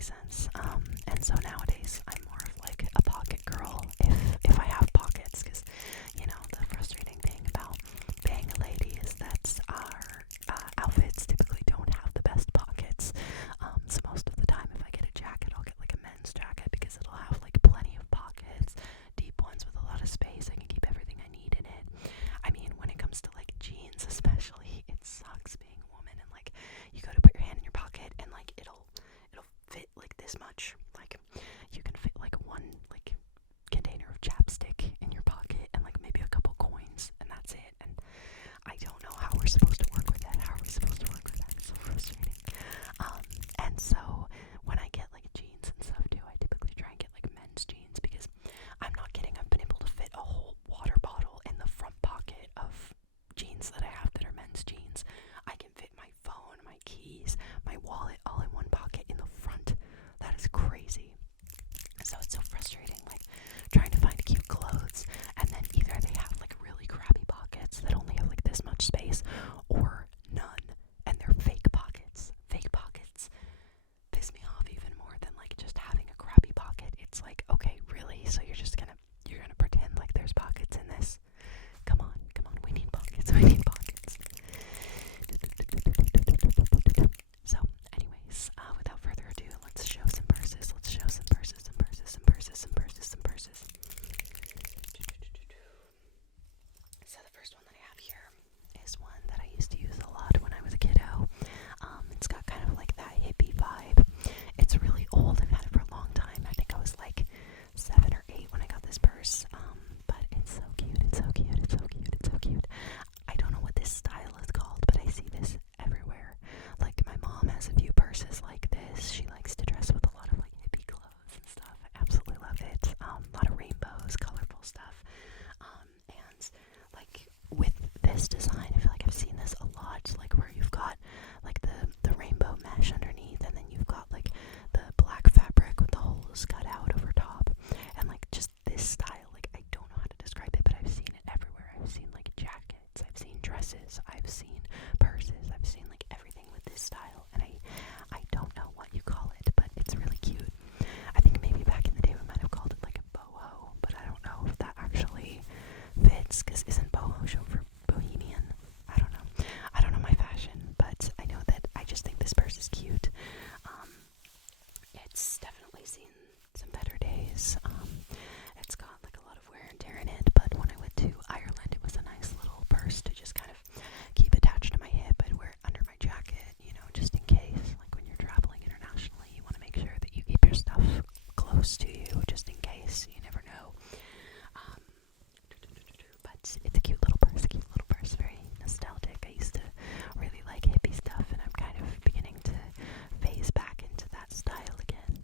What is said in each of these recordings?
makes sense. And so nowadays I'm more of like a pocket girl if I have pockets, because you know the frustrating thing about being a lady is that our outfits typically don't have the best pockets. So most of the time, if I get a jacket, I'll get like a men's jacket because it'll have like plenty of pockets, deep ones with a lot of space. I can keep everything I need in it. I mean, when it comes to like jeans, especially, it sucks being a woman and like you go to put your hand in your pocket and like it'll fit like this much. Like you can fit like one like container of chapstick in your pocket and like maybe a couple coins, and that's it. And I don't know how we're supposed to work with that. How are we supposed to work with that? It's so frustrating. And so when I get like jeans and stuff too, I typically try and get like men's jeans because I've been able to fit a whole water bottle in the front pocket of jeans that I have that are men's jeans. I can fit my phone, my keys, my wallet all in one pocket in the front. That is crazy. So it's so frustrating, like trying to find cute clothes, and then either they have like really crappy pockets that only have like this much space, or none, and they're fake pockets. Fake pockets piss me off even more than like just having a crappy pocket. It's like, okay, really? So you're gonna pretend like there's pockets in this? Come on, we need pockets, So, anyways, without further ado, let's show some purses. So the first one that I have here is one that I used to use a lot when I was a kiddo. It's got kind of like that hippie vibe. It's really old. I've had it for a long time. I think I was like 7 or 8 when I got this purse. But it's so cute. I don't know what this style is called, but I see this everywhere. Like my mom has a few purses like this. She likes to dress with a lot of like hippie clothes and stuff. I absolutely love it. A lot of rainbows, colorful stuff. And like with this design, I feel like I've seen this a lot, like where you've got like the rainbow mesh underneath, and then you've got like the black fabric with the holes cut out over top, and like just this style. Like I don't know how to describe it, but I've seen it everywhere. I've seen like jackets, I've seen dresses, I've seen purses, I've seen like everything with this style, and I don't know what you call it, but it's really cute. I think maybe back in the day we might have called it like a boho, but I don't know if that actually fits, because isn't boho short for bohemian? I don't know my fashion, but I know that I just think this purse is cute. It's definitely seen some better days. It's got like a lot of wear and tear in it, but when I went to Ireland, it was a nice little purse to just kind of keep attached to my hip. I'd wear it under my jacket, you know, just in case. Like when you're traveling internationally, you want to make sure that you keep your stuff close to you, just in case. You never know. But it's a cute little purse, very nostalgic. I used to really like hippie stuff, and I'm kind of beginning to phase back into that style again.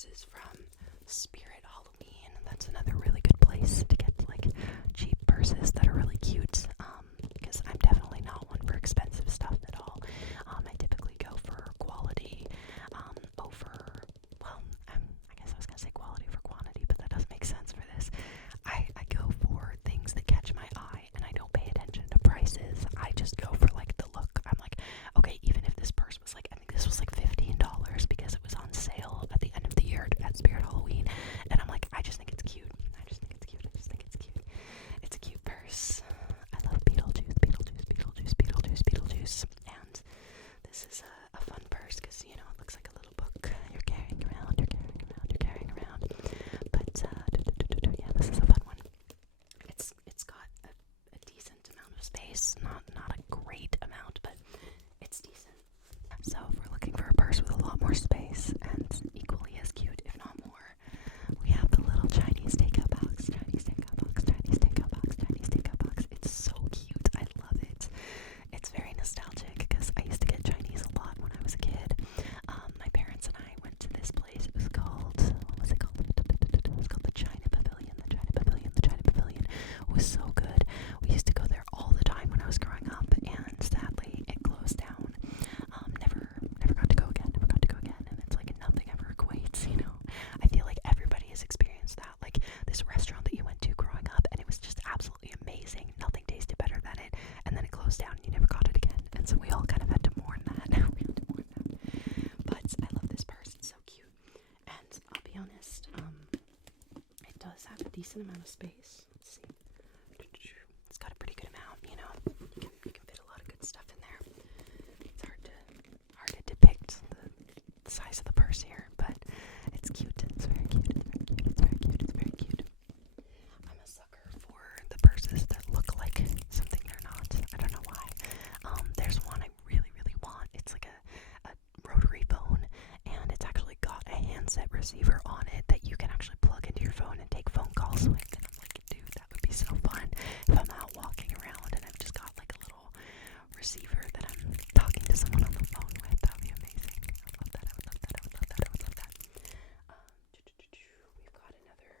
purses from Spirit Halloween. That's another really good place to get like cheap purses that are really cute. Because I'm definitely not one for expensive stuff at all. I typically go for quality over, well, I guess I was gonna say quality over quantity, but that doesn't make sense for this. I go for things that catch my eye, and I don't pay attention to prices. I just go for like the look. I'm like, okay, even if this purse was like, I think this was like $15 because it was on sale at the end of the year at Spirit Halloween, and I'm like, I just think it's cute. I just think it's cute. I just think it's cute. It's a cute purse. I love Beetlejuice, Beetlejuice, Beetlejuice, Beetlejuice, Beetlejuice, and this is a fun purse because, you know, it looks like a little book you're carrying around, you're carrying around, you're carrying around. But yeah, this is a fun one. It's got a decent amount of space, not a great amount, but it's decent. So if we're looking for a purse with a lot more space and equally as cute, if not more, we have the little Chinese takeout box. Chinese takeout box, Chinese takeout box, Chinese takeout box. It's so cute. I love it. It's very nostalgic because I used to get Chinese a lot when I was a kid. My parents and I went to this place. It was called, what was it called? It was called the China Pavilion. The China Pavilion. The China Pavilion was so good. We used to go there all the time when I was growing up, and sadly it closed down. Never got to go again. Never got to go again. And it's like nothing ever equates, you know. I feel like everybody has experienced that. Like this restaurant that you went to growing up, and it was just absolutely amazing. Nothing tasted better than it, and then it closed down and you never got it again. And so we all kind of had to mourn that. But I love this purse. It's so cute. And I'll be honest, it does have a decent amount of space. Let's see. It's got a pretty good amount, you know. You can fit a lot of good stuff in there. It's hard to depict the size of the purse here, but it's cute. It's very cute. It's very cute. It's very cute. It's very cute. I'm a sucker for the purses that look like something they're not. I don't know why. There's one I really, really want. It's like a rotary phone, and it's actually got a handset receiver on it that you can actually plug into your phone and take phone calls with. And I'm like, dude, that would be so fun if I'm out walking around and I've just got like a little receiver that I'm talking to someone on the phone with. That would be amazing. I would love that. I would love that. I would love that. I would love that. We've got another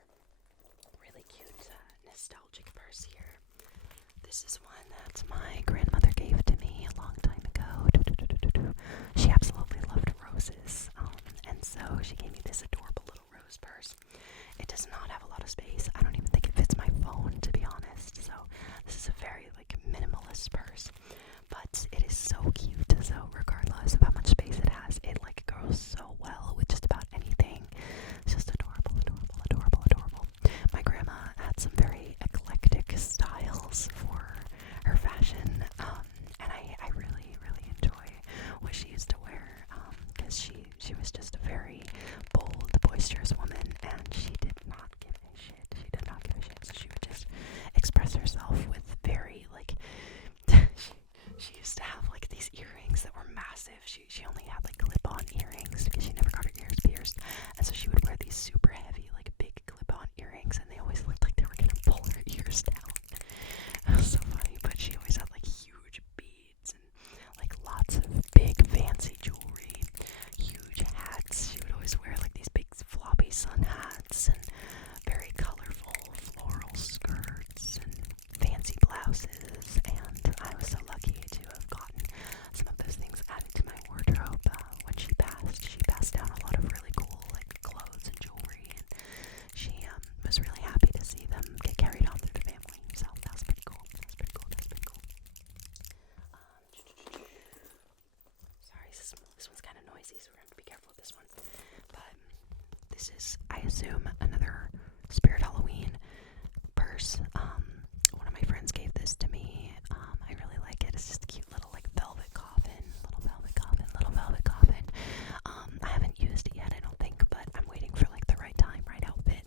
really cute nostalgic purse here. This is one that my grandmother gave to me a long time ago. She absolutely loved roses, and so she gave me this adorable little rose purse. It does not have a lot of space. I don't even think it fits my phone, to be honest. So this is a very like minimalist purse, but it is so cute. So regardless of how much space it has, it like goes so well with just about anything. It's just adorable, adorable, adorable, adorable. My grandma had some very eclectic styles for her fashion, and I really, really enjoy what she used to wear, because she was just a very bold, boisterous woman, and she did not give a shit. She did not give a shit. So she would just express herself with very, like, she used to have, like, these earrings that were massive. She only had, like, clip-on earrings because she never got her ears pierced, and so she would wear these super heavy, like, big clip-on earrings, and they always looked like they were gonna pull her ears down. It was so funny, but she always had, like, huge beads and, like, lots of big, fancy jewelry, huge hats. She would always wear, like, these big floppy sun hats and very colorful floral skirts and fancy blouses, and I was so lucky to have gotten some of those things added to my wardrobe when she passed. She passed down a lot of really cool, like, clothes and jewelry, and she was really happy to see them get carried on through the family. So that was pretty cool. That was pretty cool. That was pretty cool. Sorry, this one's kind of noisy, so we're going to have to be careful with this one. But this is, I assume, another Spirit Halloween purse. One of my friends gave this to me. I really like it. It's just a cute little, like, velvet coffin. Little velvet coffin. Little velvet coffin. I haven't used it yet, I don't think, but I'm waiting for, like, the right time, right outfit.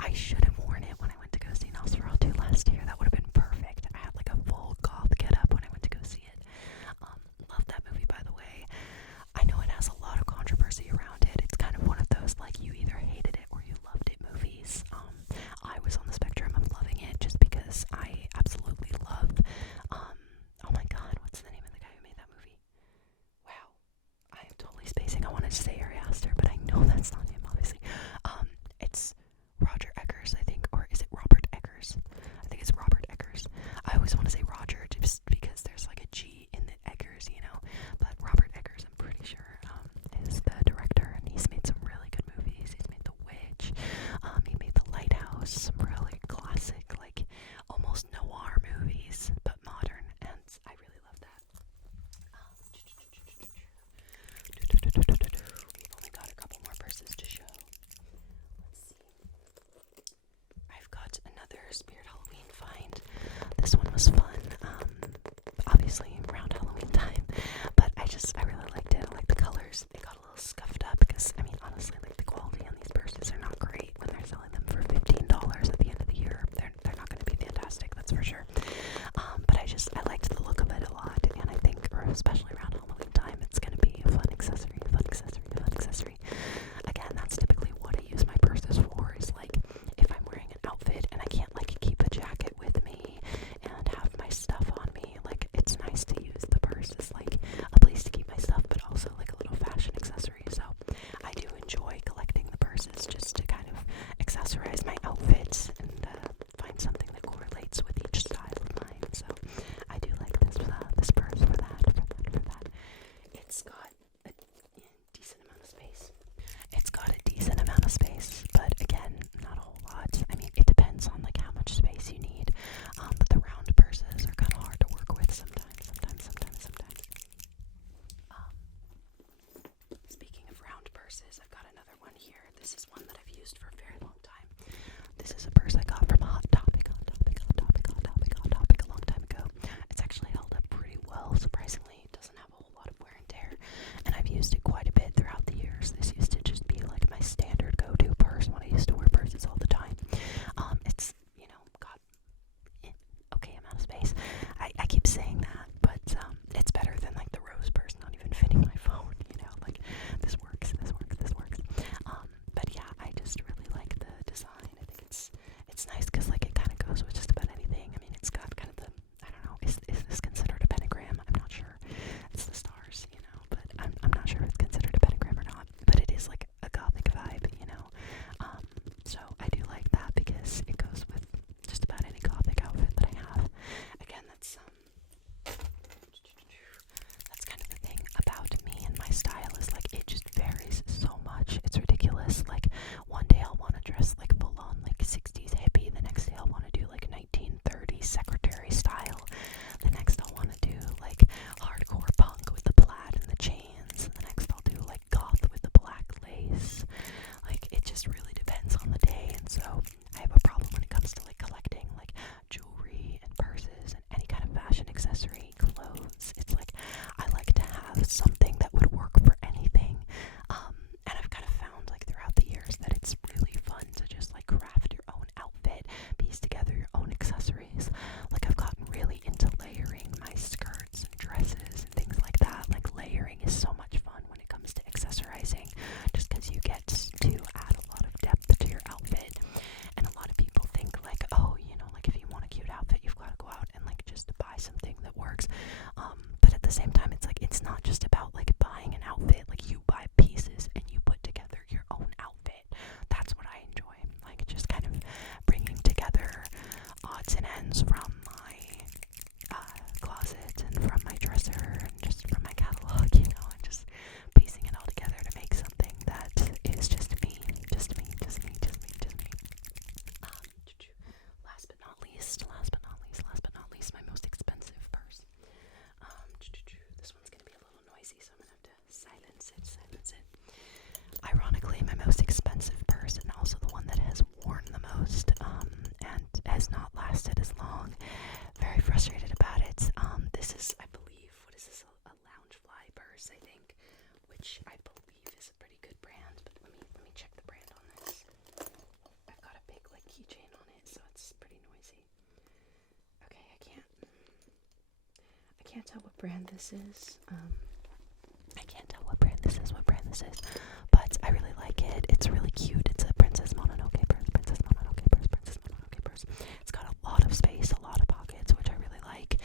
I should have worn it when I went to go see Nosferatu last year. That would have been perfect. I had, like, a full goth get-up when I went to go see it. Love that movie, by the way. I know it has a lot of controversy around it. It's kind of one of those, like, you either hated it or you loved it this one was fun. Obviously around Halloween time, but I really liked it. I liked the colors. They got a little scuffed up because, I mean, honestly, like the quality on these purses are not great when they're selling them for $15 at the end of the year. They're not going to be fantastic, that's for sure. But I liked the look of it a lot, and I think, or especially around Halloween time, it's going to be a fun accessory, a fun accessory, a fun accessory. Again, that's typically what I use my purses for, is like if I'm wearing an outfit and I can't like keep a jacket with me and have my stuff on me, like it's nice to use the purse as like a place to keep my stuff, but also like a little fashion accessory. So I do enjoy collecting the purses just to kind of accessorize my outfits and find something that correlates with each style of mine. So I do like this purse for that. It's got a decent amount of space. It's got a decent amount of space, but again, not a whole lot. I mean, it depends on like how much space you need. But the round purses are kind of hard to work with sometimes. Speaking of round purses, I've got another one here. This is one that I've used for a very long time. This is a purse I got from Hot Topic a long time ago. It's actually held up pretty well, surprisingly. It doesn't have a whole lot of wear and tear, and I've used it quite a bit throughout the years. This used to just be like my standard go-to purse when I used to wear purses all the time. It's, you know, got an okay amount of space. I keep saying that, but it's better than like the rose purse not even fitting my phone, you know, like this works. But yeah, I just really like the design. I think it's nice because like it kind of goes with just about anything. I mean, it's got kind of the, I don't know, is this considered a pentagram? I'm not sure. It's the stars, you know, but I'm not sure if it's considered a pentagram or not. But it is like a gothic vibe, you know. So I do like that because it goes with just about any gothic outfit that I have. Again, that's kind of the thing about me and my style, is like it just varies so much. It's ridiculous. Like one day I'll want to dress like full on like 60s hippie. The next day I'll want to do like 1930s secretary style. The next I'll want to do like hardcore punk with the plaid and the chains. The next I'll do like goth with the black lace. Like it just really depends on the day. And so I have a problem when it comes to like collecting like jewelry and purses and any kind of fashion accessory, clothes. It's like I like to have something that would work for anything. And I've kind of found like throughout the years that it's really fun to just like craft your own outfit, piece together your own accessories. Like I've gotten really into layering my skirts and dresses and things like that. Like layering is so much fun when it comes to accessorizing, just because you get to add a lot of depth to your outfit. And a lot of people think like, oh, you know, like if you want a cute outfit, you've got to go out and like just buy something that works. But at the same time, it's like it's not just about like buying an outfit. Like you buy pieces and you put together your own outfit. That's what I enjoy. Like just kind of bringing together odds and ends from my closet and from my dresser and just from my catalog, you know, and just piecing it all together to make something that is just me. Last but not least, my most expensive purse. This one's gonna be a little noisy, so I'm gonna have to silence it. Ironically, my most expensive purse, and also the one that has worn the most, and has not lasted as long. Very frustrated about it. This is, I believe, what is this? A Loungefly purse, I think, which I believe is a pretty good brand. But let me check the brand on this. I've got a big like keychain on it, so it's pretty noisy. Okay, I can't tell what brand this is. But I really like it. It's really cute. It's a Princess Mononoke purse. It's got a lot of space, a lot of pockets, which I really like.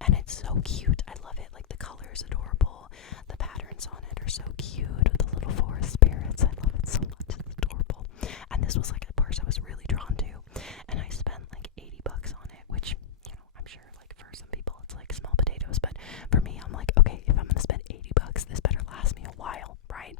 And it's so cute. I love it. Like the color is adorable. The patterns on it are so cute with the little forest spirits. I love it so much. It's adorable. And this was like a purse I was really drawn to. And I spent like $80 on it, which, you know, I'm sure like for some people it's like small potatoes, but for me, I'm like, okay, if I'm gonna spend $80, this better last me a while, right?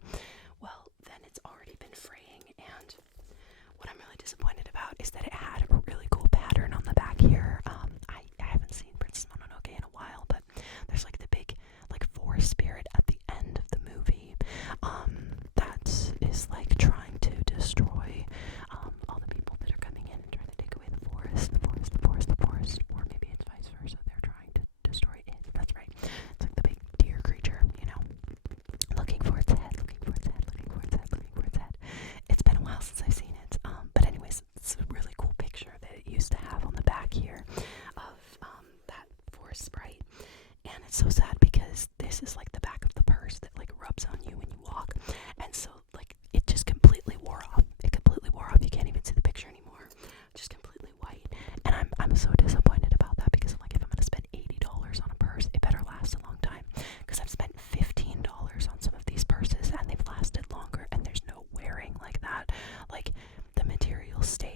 will stay